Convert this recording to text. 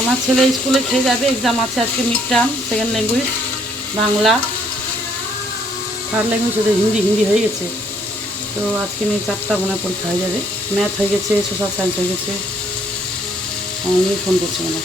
আমার ছেলে স্কুলে খেয়ে যাবে, এক্সাম আছে আজকে, mid term, second language Bangla, third language ওদের হিন্দি হয়ে গেছে। তো আজকে নিয়ে 4টা মনে পরীক্ষা হয়ে যাবে, ম্যাথ হয়ে গেছে, সোশ্যাল সায়েন্স হয়ে গেছে। আমি ফোন করছি মানে